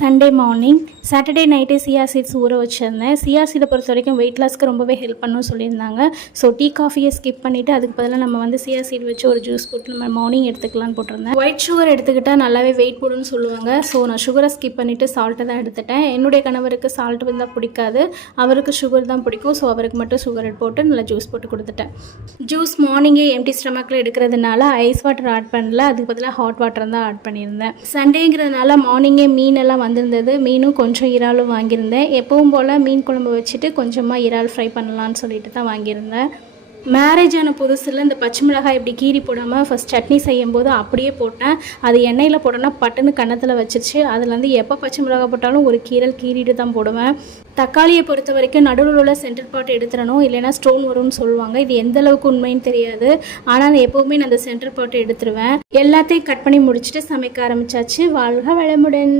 Sunday morning Saturday நைட்டே chia seeds ஊற வச்சுருந்தேன். சியா சீடை பொறுத்த வரைக்கும் வெயிட் லாஸ்க்கு ரொம்பவே ஹெல்ப் பண்ணணும்னு சொல்லியிருந்தாங்க. ஸோ டீ காஃபியை ஸ்கிப் பண்ணிவிட்டு அதுக்கு பதிலாக நம்ம வந்து சியா சீட் வச்சு ஒரு ஜூஸ் போட்டு நம்ம மார்னிங் எடுத்துக்கலான்னு போட்டிருந்தேன். ஒயிட் சுகர் எடுத்துக்கிட்டால் நல்லாவே வெயிட் போடுன்னு சொல்லுவாங்க. ஸோ நான் சுகரை ஸ்கிப் பண்ணிவிட்டு சால்ட்டை தான் எடுத்துட்டேன். என்னுடைய கணவருக்கு சால்ட் வந்தால் பிடிக்காது, அவருக்கு சுகர் தான் பிடிக்கும். ஸோ அவருக்கு மட்டும் சுகர் போட்டு நல்லா ஜூஸ் போட்டு கொடுத்துட்டேன். ஜூஸ் மார்னிங்கே எம்டி ஸ்டமக்கில் எடுக்கிறதுனால ஐஸ் வாட்டர் ஆட் பண்ணல, அதுக்கு பதிலாக ஹாட் வாட்டர் தான் ஆட் பண்ணியிருந்தேன். சண்டேங்கிறதுனால மார்னிங்கே மீனெல்லாம் வந்திருந்தது. மீனும் கொஞ்சம் இறாலும் வாங்கியிருந்தேன். எப்பவும் போல் மீன் குழம்பு வச்சுட்டு கொஞ்சமாக இறால் ஃப்ரை பண்ணலான்னு சொல்லிட்டு தான் வாங்கியிருந்தேன். மேரேஜ் ஆன புதுசில் இந்த பச்சை மிளகாய் இப்படி கீரி போடாமல் ஃபஸ்ட் சட்னி செய்யும்போது அப்படியே போட்டேன். அது எண்ணெயில் போட்டோன்னா பட்டுன்னு கன்னத்தில் வச்சிருச்சு. அதுலேருந்து எப்போ பச்சை மிளகாய் போட்டாலும் ஒரு கீறிட்டு தான் போடுவேன். தக்காளியை பொறுத்த வரைக்கும் நடுவில் உள்ள சென்டர் பார்ட் எடுத்துடணும், இல்லைன்னா ஸ்டோன் வரும்னு சொல்லுவாங்க. இது எந்த அளவுக்கு உண்மைன்னு தெரியாது, ஆனால் நான் எப்போவுமே நான் அந்த சென்டர் பார்ட் எடுத்துருவேன். எல்லாத்தையும் கட் பண்ணி முடிச்சுட்டு சமைக்க ஆரம்பித்தாச்சு. வாழ்க வளமுடன்.